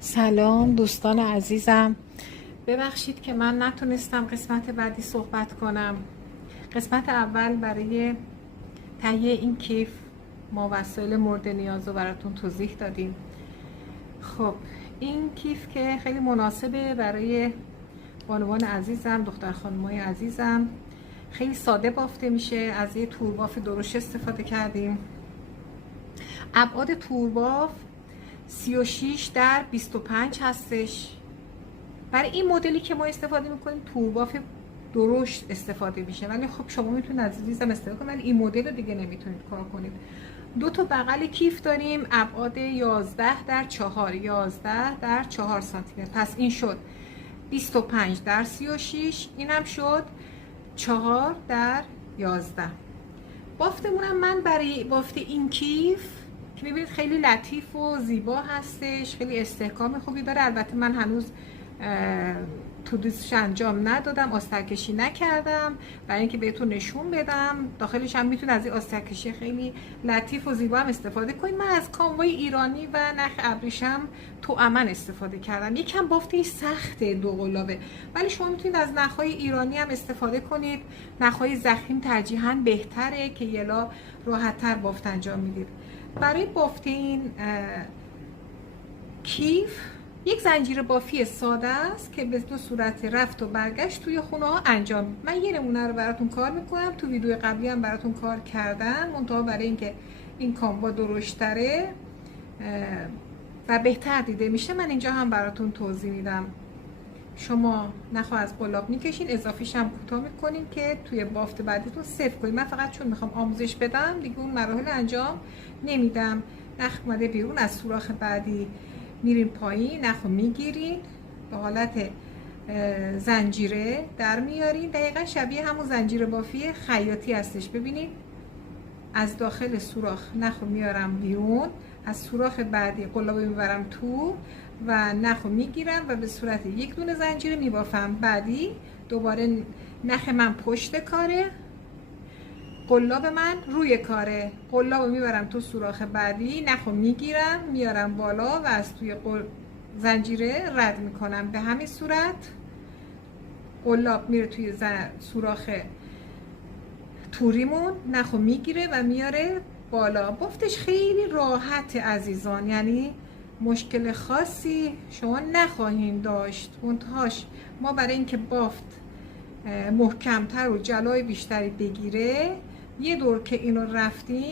سلام دوستان عزیزم، ببخشید که من نتونستم قسمت بعدی صحبت کنم. قسمت اول برای تهیه این کیف ما وسایل مورد نیاز رو براتون توضیح دادیم. خب این کیف که خیلی مناسبه برای بانوان عزیزم، دختر خانمای عزیزم. خیلی ساده بافته میشه، از یه تورباف درشت استفاده کردیم. ابعاد تورباف 36 در 25 هستش. برای این مدلی که ما استفاده میکنیم تورباف درشت استفاده میشه، ولی خب شما میتونید عزیزم استفاده کنید، ولی این مدل رو دیگه نمیتونید کار کنید. دو تا بغل کیف داریم، ابعاد 11 در 4 11 در 4 سانتی متر. پس این شد 25 در 36، اینم شد 4 در 11. بافتمونم من برای بافت این کیف که میبینید خیلی لطیف و زیبا هستش، خیلی استحکام خوبی داره. البته من هنوز تو دوستش انجام ندادم، آسترکشی نکردم برای اینکه بهتون نشون بدم. داخلش هم میتونید از این آسترکشی خیلی لطیف و زیبا هم استفاده کنید. من از کاموای ایرانی و نخ ابریشم توأمن استفاده کردم. یکم بافته سخته دو قلابه، ولی شما میتونید از نخهای ایرانی هم استفاده کنید. نخهای ضخیم ترجیحاً بهتره که یلا راحت‌تر بافت انجام میدید. برای بافت این کیف یک زنجیر بافی ساده است که به دو صورت رفت و برگشت توی خونه ها انجام میدم. من یه نمونه رو براتون کار میکنم، تو ویدیو قبلی هم براتون کار کردم، منتها برای اینکه این کاموا درشتره و بهتر دیده میشه من اینجا هم براتون توضیح میدم. شما نخوا از قلاب میکشین، اضافیش هم کوتاه میکنین که توی بافت بعدیتون سیو کنین. من فقط چون میخوام آموزش بدم دیگه اون مراحل انجام نمیدم. نخ اومده بیرون، از سوراخ بعدی میرین پایین، نخو میگیرین به حالت زنجیره در میارین. دقیقا شبیه همون زنجیره بافی خیاطی هستش. ببینید از داخل سوراخ نخو میارم بیرون، از سوراخ بعدی قلاب میبرم تو و نخو میگیرم و به صورت یک دونه زنجیره میبافم. بعدی دوباره نخ من پشت کاره، قلاب من روی کاره، قلاب میبرم تو سوراخ بعدی، نخو میگیرم میارم بالا و از توی زنجیره رد میکنم. به همین صورت قلاب میره توی سوراخ توریمون، نخو میگیره و میاره بالا. بافتش خیلی راحت عزیزان، یعنی مشکل خاصی شما نخواهیم داشت. منتهاش ما برای اینکه بافت محکمتر و جلای بیشتری بگیره، یه دور که اینو رفتیم